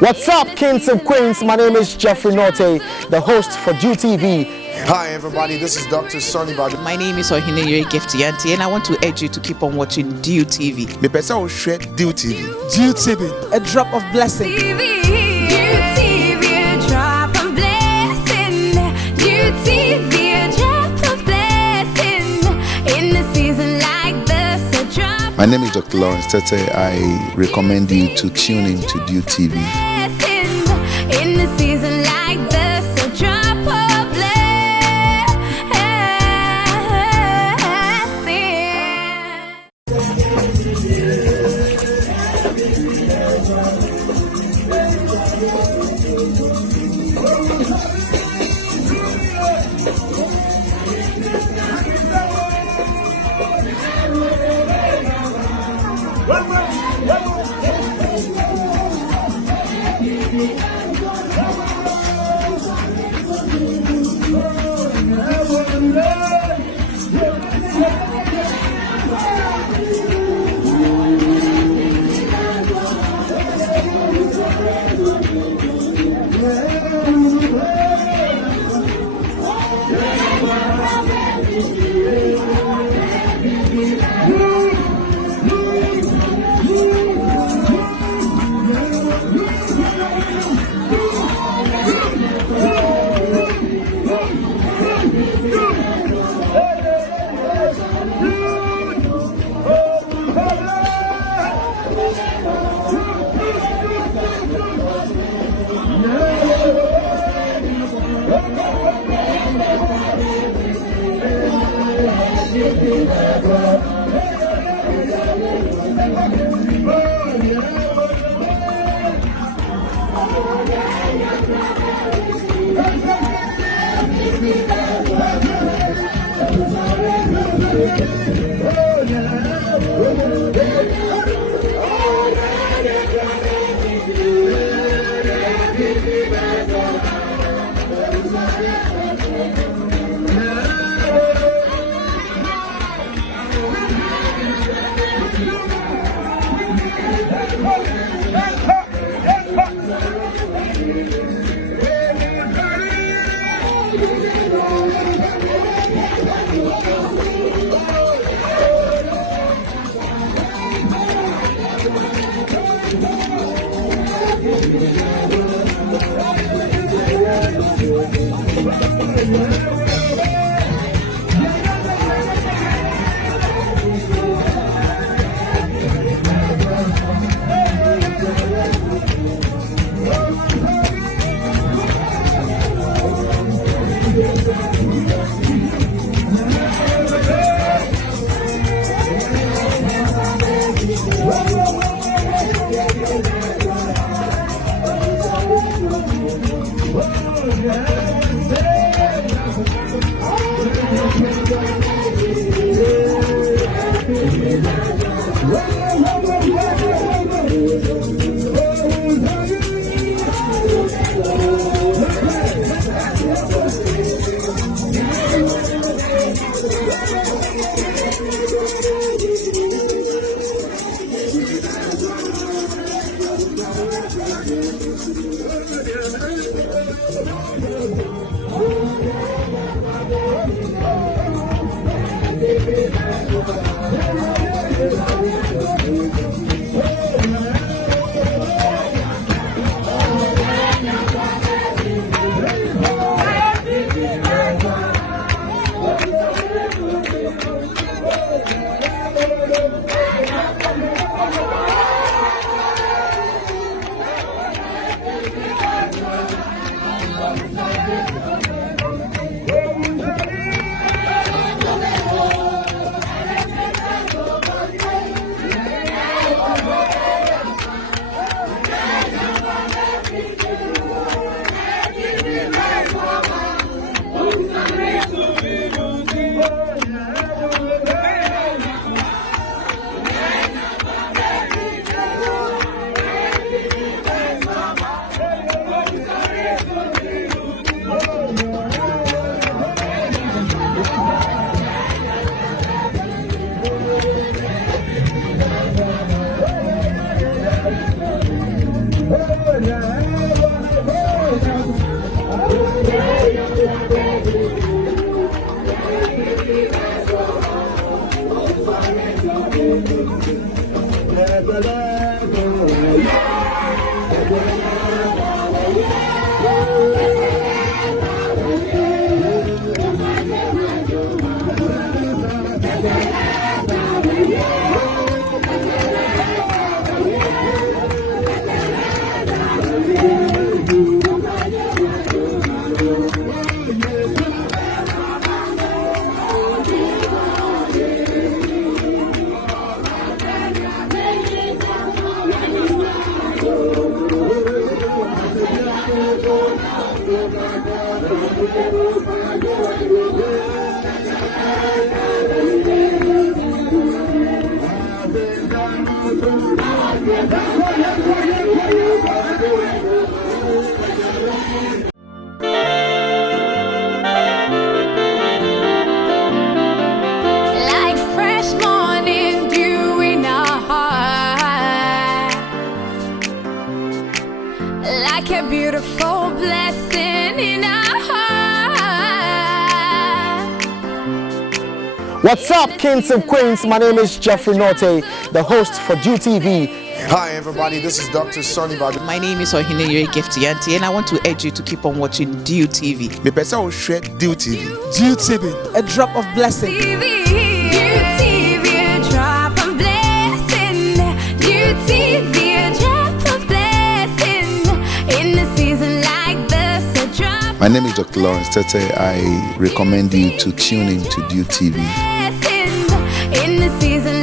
What's up, kings and queens? My name is Jeffrey Norte, the host for Dew TV. Hi everybody, this is Dr. Sonny Badu. My name is Ohineyere Giftianti, and I want to urge you to keep on watching Dew TV. The person will share Dew TV. Dew TV, a drop of blessing. Dew TV, a drop of blessing. Dew TV, a drop of blessing. In the season like this, a drop. My name is Dr. Lawrence Tete. I recommend you to tune in to Dew TV. In the season like this, a drop of Like fresh morning dew in our hearts, like a beautiful blessing in our hearts. What's up, kings and queens? My name is Jeffrey Norte, the host for Dew TV. Hi everybody, this is Dr. Sonny Badu. My name is Mireku, and I want to urge you to keep on watching Dew TV. Me pesa o share Dew TV. Dew TV, a drop of blessing. TV, Dew TV, a drop of blessing. Dew TV, a drop of blessing. In the season like this, a drop My name is Dr. Lawrence Tete. I recommend you to tune in to Dew TV. blessing. In the season